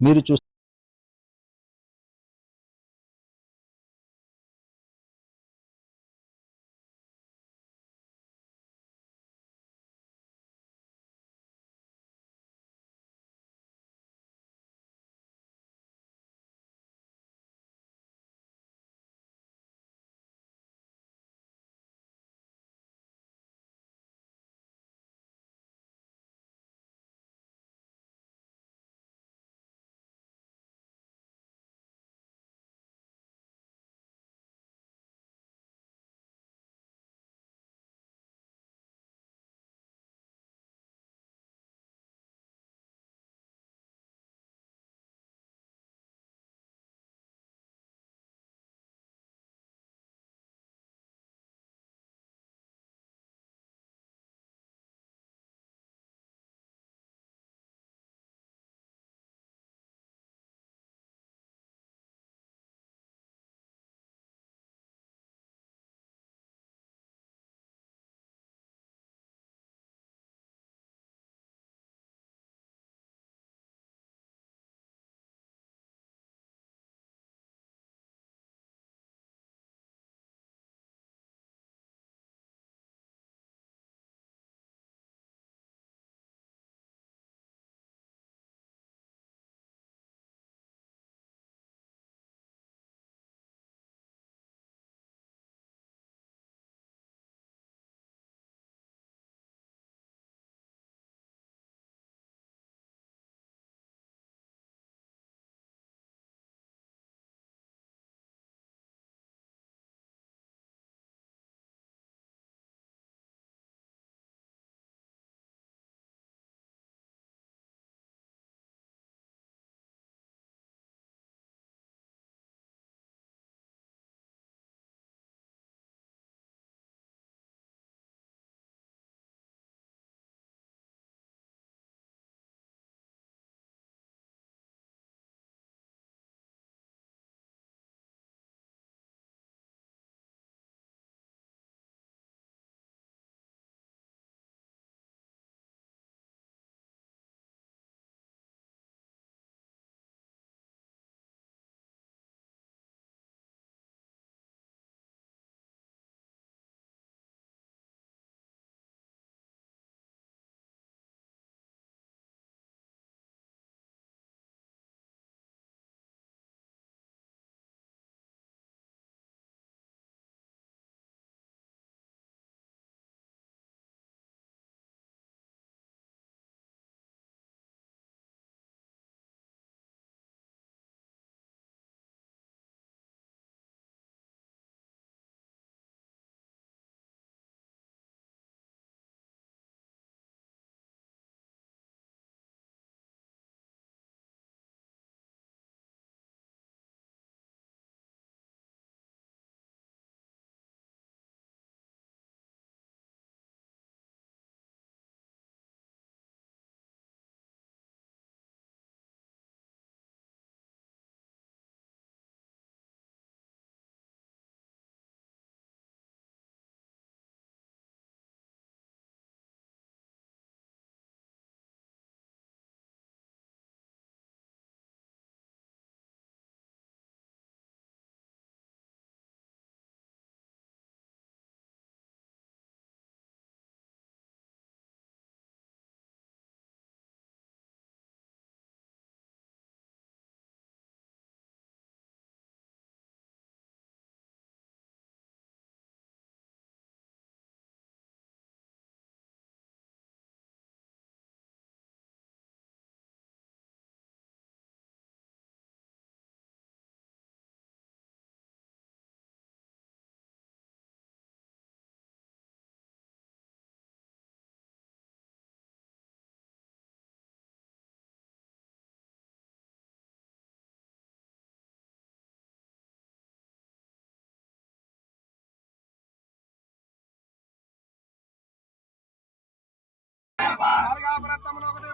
మీరు చూస్తే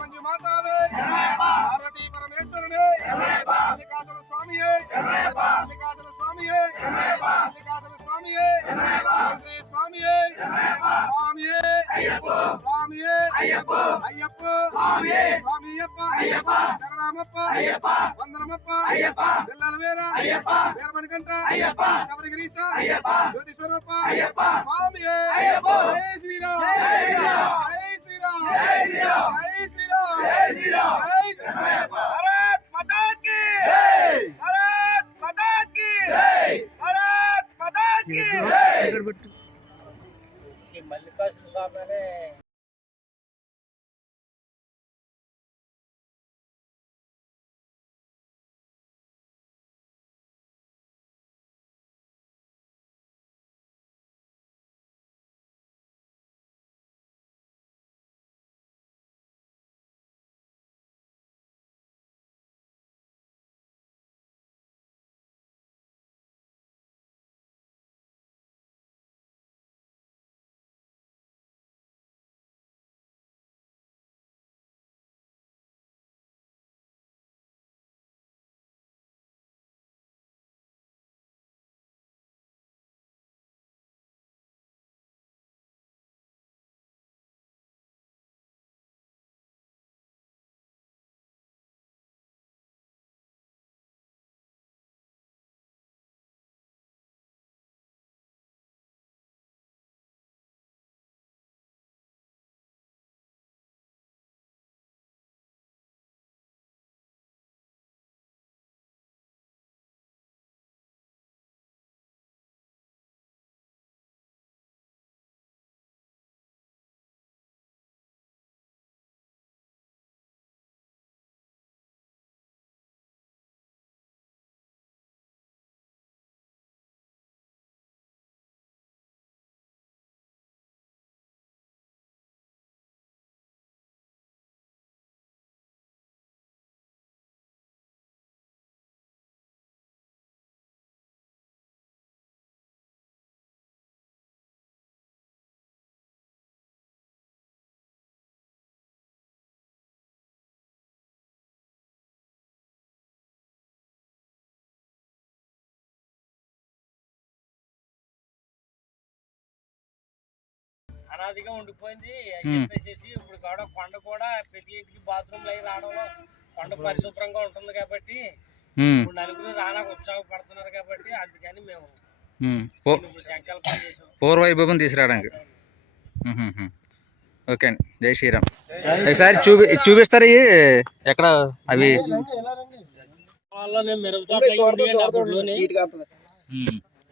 మంజు మాతావే పార్వతీ పరమేశ్వరుడే మల్లికార్జున స్వామియే మల్లికార్జున స్వామియే మల్లికార్జున స్వామియే స్వామియే స్వామియే అయ్యప్ప స్వామియే అయ్యప్ప అయ్యప్ప స్వామియే స్వామియప్ప శరణమప్ప వందనమప్ప పిల్లల వీర వీరమణికంఠ శబరిగిరీశ జ్యోతి స్వరూప స్వామి జై శ్రీరామ్ జై శ్రీరామ్ జై శ్రీరామ్ జై శ్రీరామ్ జై శ్రీరామ్ జై శ్రీరామ్ భారత్ మాతా కీ జై భారత్ మాతా కీ జై భారత్ మాతా కీ జై ఈ మల్లికార్జున స్వామి అనే అనాదిగా ఉండిపోయింది అని చెప్పేసి ఇప్పుడు కూడా కొండ కూడా ప్రతి ఇంటికి బాత్రూమ్లు అవి రావడంలో కొండ పరిశుభ్రంగా ఉంటుంది కాబట్టి ఇప్పుడు నలుగురు రానాకు ఉత్సాహపడుతున్నారు కాబట్టి అందుకని మేము సంకల్పం చేసాం పూర్వవైభవం తీసుకురావడానికి. ఓకే అండి, జై శ్రీరామ్. ఒకసారి చూపిస్తారు ఎక్కడ అవి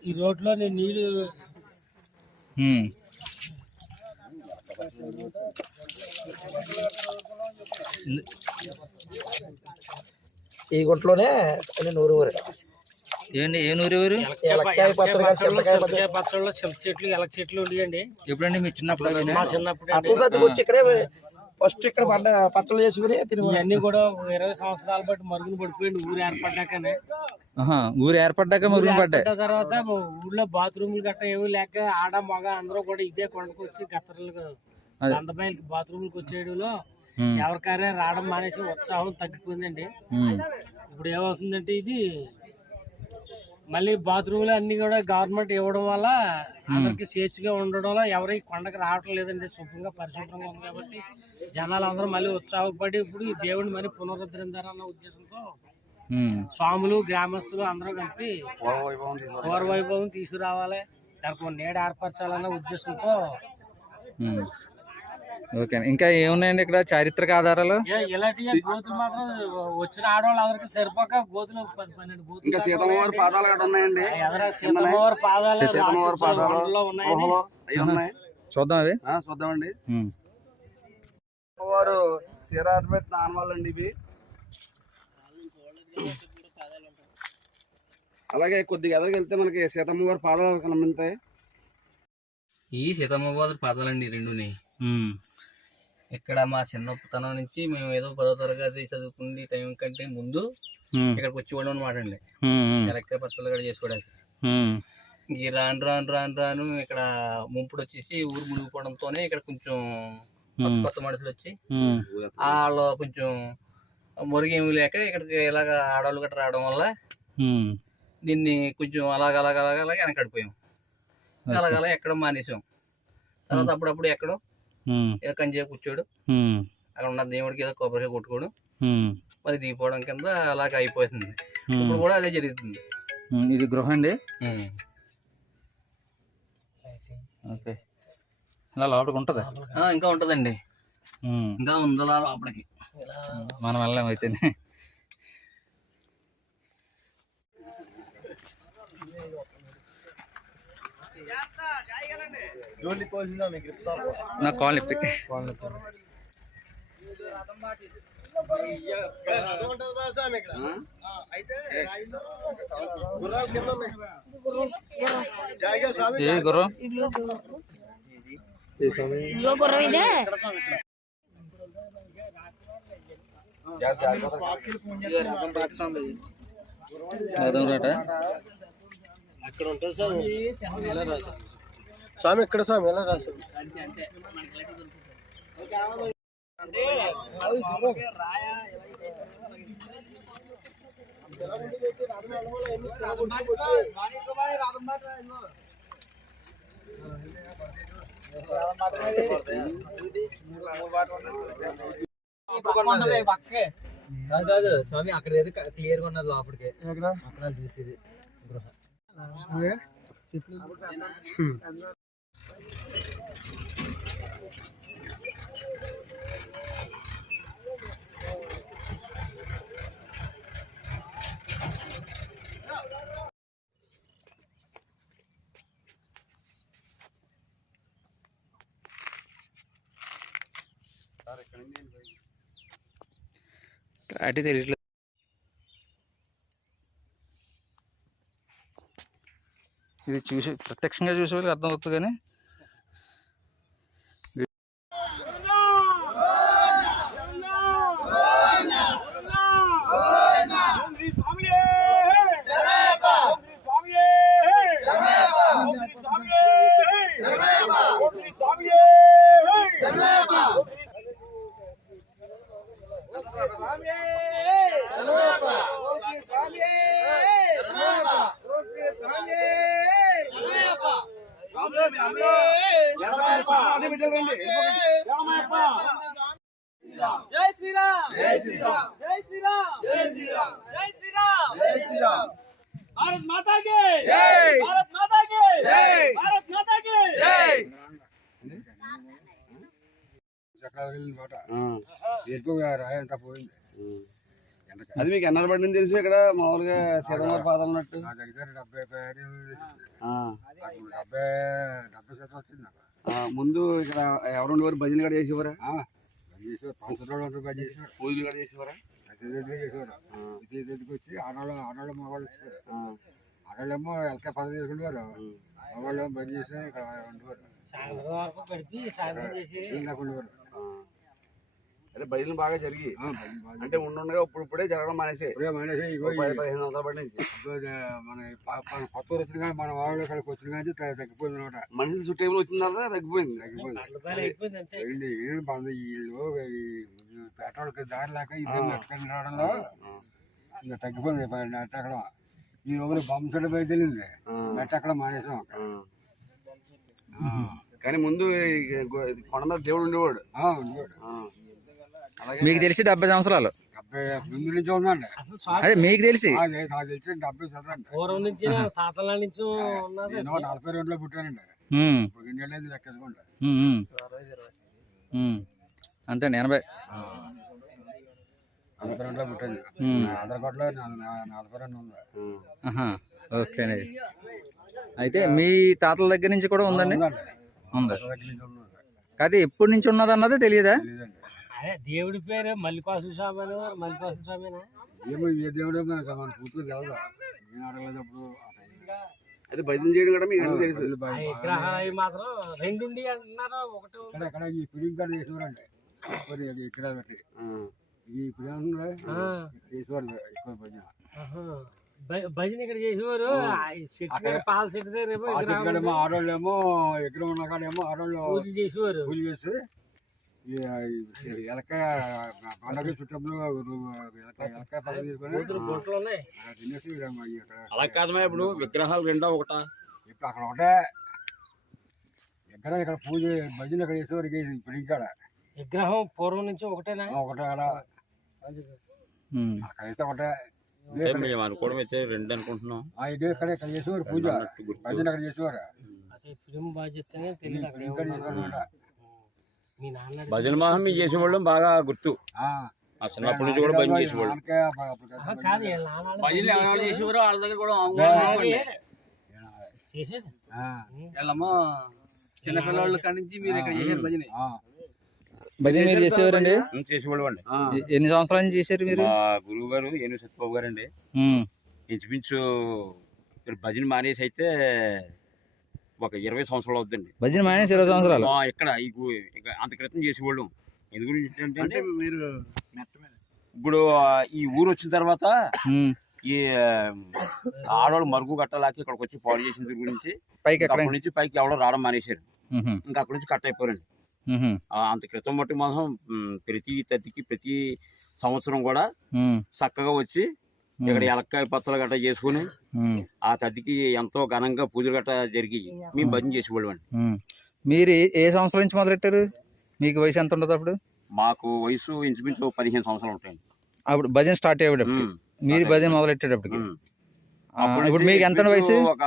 ఈ రోడ్లో నీళ్ళు ఈ గుంటలోనే నూరు ఊరు ఏమండి, ఏ నూరు ఊరు? పచ్చళ్ళు చింత చెట్లు ఎలక చెట్లు ఉండేయండి. ఎప్పుడండి మీ చిన్నప్పుడు? చిన్నప్పుడు వచ్చి ఇక్కడే ఫస్ట్ ఇక్కడ పంట పచ్చళ్ళు చేసుకుని ఇవన్నీ కూడా 20 సంవత్సరాలు బట్టి మరుగున పడిపోయింది ఊరు ఏర్పడ్డాకనే. ఊరు ఏర్పడ్డాక మరుగున పడ్డాయి. తర్వాత ఊళ్ళో బాత్రూములు గట్ట ఏమీ లేక ఆడ మగ అందరూ కూడా ఇదే కొండకు వచ్చి గత్తర్లకు అందమైలకి బాత్రూములకు వచ్చేయడంలో ఎవరికైనా రావడం మానేసి ఉత్సాహం తగ్గిపోయిందండి. ఇప్పుడు ఏమవుతుందంటే ఇది మళ్ళీ బాత్రూములు అన్ని కూడా గవర్నమెంట్ ఇవ్వడం వల్ల అందరికి స్వేచ్ఛగా ఉండడం వల్ల ఎవరికి కొండకి రావటం లేదండి. శుభ్రంగా పరిశుభ్రంగా ఉంది కాబట్టి జనాలు అందరూ మళ్ళీ ఉత్సాహపడి ఇప్పుడు ఈ దేవుడిని మళ్ళీ పునరుద్ధరించారన్న ఉద్దేశంతో స్వాములు గ్రామస్తులు అందరూ కలిపి పూర్వవైభవం తీసుకురావాలి, దానికి నీడ ఏర్పరచాలన్న ఉద్దేశంతో. ఓకే, ఇంకా ఏమున్నాయండి ఇక్కడ చారిత్రక ఆధారాలు? ఇలాంటి గోతులు మాత్రం వచ్చిన ఆడవాళ్ళు అందరికి సరిపోక గోతులు 12 గోతులు. ఇంకా సీతమ్మవారి పాదాలు కూడా ఉన్నాయండి. సీతమ్మవారి పాదాలు ఉన్నాయి. చూద్దాం, అవి చూద్దామండి. వారు శ్రీరాజు పెట్టిన ఆనవాళ్ళు అండి ఇవి. అలాగే కొద్దిగా ఎదరికి వెళ్తే మనకి సీతమ్మవారి పాదాలు కనిపిస్తాయి. ఈ సీతమ్మవారి పాదాలండి రెండుని. ఇక్కడ మా చిన్నతనం నుంచి మేము ఏదో 10వ తరగతి చదువుకునే టైం కంటే ముందు ఇక్కడికి వచ్చేవాళ్ళం అనమాట అండి. ఎలక్ట్రిక్ పచ్చళ్ళు కూడా చేసుకోవడానికి. ఈ రాను రాను రాను రాను ఇక్కడ ముంపుడు వచ్చేసి ఊరు మునిగిపోవడంతోనే ఇక్కడ కొంచెం కొత్త మనుషులు వచ్చి వాళ్ళు కొంచెం మురిగేమి లేక ఇక్కడికి ఇలాగ ఆడవాళ్ళు గట్రా రావడం వల్ల దీన్ని కొంచెం అలాగ వెనకడిపోయాం. అలాగ ఎక్కడో మానేసాం. తర్వాత అప్పుడప్పుడు ఎక్కడో కంజే కూర్చోడు అక్కడ ఉన్న దేవుడికి ఏదో కొబ్బరికాయ కొట్టుకోవడం మరి దిగిపోవడం కింద అలాగ అయిపోతుంది. ఇప్పుడు కూడా అదే జరుగుతుంది. ఇది గృహం అండి. ఓకే, ఇలా లోపలికి ఉంటుంది. ఇంకా ఉంటుందండి, ఇంకా ఉందా లోపలికి, మనం వెళ్ళాం అయితే. నా కాల్ నొప్పి. ఏ గుర్రం? గుర్రం ఇదే. అక్కడ ఉంటుంది స్వామి, ఎలా రాశారు స్వామి, ఇక్కడ స్వామి ఎలా రాశారు. కాదు స్వామి, అక్కడ ఏదో క్లియర్ గా ఉన్నది లోపలికి, అక్కడ చూసేది గృహ. అటు తెలియట్లేదు. ఇది చూసి ప్రత్యక్షంగా చూసే వాళ్ళకి అర్థం అవుతుంది కానీ జై శ్రీరామ్, జై శ్రీరామ్, జై శ్రీరామ్, జై శ్రీరామ్, జై శ్రీరామ్, జై శ్రీరామ్. భారత్ మాతా కి జై, భారత్ మాతా కి జై, భారత్ మాతా కి జై. అది మీకు ఎన్నర పడింది తెలుసు ఇక్కడ మామూలుగా సీతమ్మ పాదాలు ఉన్నట్టు. ముందు ఇక్కడ ఎవరు ఉండేవారు? భజనలు కూడా చేసేవారా? పూజలు కూడా చేసేవారా? వచ్చి ఆడవాళ్ళు మగవాళ్ళు వచ్చారు. ఆడవాళ్ళేమో ఎలక పదవి చేసుకునేవారు, మగవాళ్ళేమో బంద్ చేసి ఇక్కడ ఉండేవారు. అదే భజనలు బాగా జరిగి అంటే ఉండగా ఇప్పుడే జరగడం మానేసే 15 సంవత్సరాల పడి నుంచి. మన కొత్త వచ్చిన కానీ మన వాళ్ళు ఇక్కడికి వచ్చిన కానీ తగ్గిపోయింది అనమాట. మనిషి చుట్టేమో వచ్చిన తర్వాత తగ్గిపోయింది. పెట్రోల్కి దారి లేక ఇదే మెట్టుకొని రావడంలో ఇంకా తగ్గిపోయింది నెట్టెక్కడం. ఈ రోజులు బొమ్మ చెడ్డ బయట తెలియదు, నెట్టెక్కడం మానేసాం. కానీ ముందు కొండ మీద దేవుడు ఉండేవాడు. మీకు తెలిసి 70 సంవత్సరాలు 70 ముందు నుంచి ఉందండి. అదే మీకు తెలిసి నాకు తెలిసి 70 సంవత్సరాలు పూర్వం నుంచి తాతల నుంచి ఉన్నది. 42లో పుట్టానండి. ఇప్పుడు ఎన్ని లెక్కేసుకుంటా అంతే 80 42లో పుట్టాను. ఆధార్ కార్డులో 42 ఉంది. ఓకే అండి. అయితే మీ తాతల దగ్గర నుంచి కూడా ఉందండి? ఉంది. కాదు ఎప్పటి నుంచి ఉన్నది అన్నది తెలియదా? అదే దేవుడి పేరు మల్లికార్జున స్వామి అనేవారు. మల్లికార్జున స్వామినా ఏమో ఏ దేవుడో మన పూర్తిగా తెలదు. నేను అడగలేదప్పుడు అది భజన చేయడం కూడా మీకు అన్ని తెలుసు. విగ్రహాలు మాత్రం రెండుండి అంటున్నారు. ఒకటి ఇక్కడ ఈ పిడింగ్ కార్డు చేసేవారండి ఇక్కడ పెట్టి. ఈ పిడింగ్ చేసేవారు ఎక్కువ భజన. భజన ఇక్కడ చేసేవారు. పాల చెట్టు దగ్గర ఆడవాళ్ళేమో విగ్రహం ఉన్న కాడేమో ఆడవాళ్ళు పూజలు చేసేవారు. పూజ చేసి ఎలక పండగ చుట్టంలో ఎలక పదవి తీసుకొని తినేసి అలా కాదమ్మా. ఇప్పుడు విగ్రహాలు రెండో ఒకటా? ఇప్పుడు అక్కడ ఒకటే విగ్రహం ఇక్కడ పూజ భజన ఇక్కడ చేసేవారికి ఇప్పుడు ఇంకా విగ్రహం పూర్వం నుంచి ఒకటేనా? ఒకటే అక్కడ ఉమ్. అక్కడైతే ఒకటే. మేము అనుకోవడం అయితే రెండు అనుకుంటున్నాం. ఇదే ఇక్కడ చేసేవారు పూజ, భజన అక్కడ చేసేవారు. అదే ఫిలిం బాధ్యతనే తెలియదు అక్కడ ఇక్కడ మీ నాన్న భజన మాహం మేము చేసేవాళ్ళం బాగా గుర్తు. ఆ చిన్నప్పటి నుంచి కూడా భజన చేసేవాళ్ళం. కాదు వీళ్ళ నాన్న భజనలు ఎవరు చేసేవారో వాళ్ళ దగ్గర కూడా చేసేది. వీళ్ళమ్మో చిన్నపిల్లల కాడి నుంచి మీరు ఇక్కడ చేశారు భజన. భజన మీరు చేసేవారండి? చేసేవాళ్ళం అండి. ఎన్ని సంవత్సరాల నుంచి చేశారు మీరు? మా గురువు గారు ఏను సత్యబాబు గారు అండి. ఉమ్. ఇంచుమించు భజన మానేసి అయితే ఒక 20 సంవత్సరాలు అవుతుందండి. భజన మానేసి 20 సంవత్సరాలు? ఇక్కడ అంత క్రితం చేసేవాళ్ళం. ఎందు గురించి అంటే మీరు ఇప్పుడు ఈ ఊరు వచ్చిన తర్వాత ఉమ్. ఈ ఆడవాళ్ళు మరుగు గట్టలాకి ఇక్కడికి వచ్చి పాడు చేసిన గురించి పైకి ఎక్కడ? అక్కడి నుంచి పైకి ఎవరో రావడం మానేశారు. ఉహు. ఇంకా అక్కడి నుంచి కట్ అయిపోయారండి. ఉహు. అంత క్రితం బట్టి మాత్రం ప్రతి తద్దికి ప్రతి సంవత్సరం కూడా ఉమ్. చక్కగా వచ్చి ఇక్కడ ఎలక్కాయ పత్తలు గట్ట చేసుకుని ఉమ్. ఆ తద్దికి ఎంతో ఘనంగా పూజలు గట్ట జరిగి మేము భజన చేసేవాళ్ళం అండి. ఉమ్. మీరు ఏ సంవత్సరం నుంచి మొదలెట్టారు? మీకు వయసు ఎంత ఉంటుంది అప్పుడు? మాకు వయసు ఇంచుమించు 15 సంవత్సరాలు ఉంటాయండి. అప్పుడు భజన స్టార్ట్ అయ్యేటప్పుడు, మీరు భజన మొదలెట్టేటప్పటికి ఇప్పుడు మీకు ఎంత వయసు? ఒక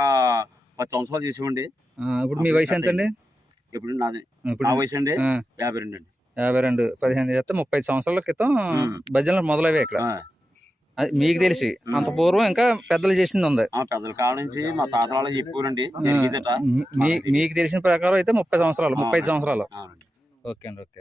10 సంవత్సరాలు చేసేవండి. ఇప్పుడు మీ వయసు ఎంత అండి? ఇప్పుడు నాది ఇప్పుడు నా వయసు అండి 52 అండి. 52, 15 చేస్తే 30 సంవత్సరాల క్రితం భజనలు మొదలవే ఇక్కడ. అది మీకు తెలిసి అంత పూర్వం ఇంకా పెద్దలు చేసింది ఉంది. పెద్దల కాడ నుంచి మా తాత వాళ్ళు చెప్పారండి. మీకు తెలిసిన ప్రకారం అయితే 30 సంవత్సరాలు, 35 సంవత్సరాలు. ఓకే అండి, ఓకే.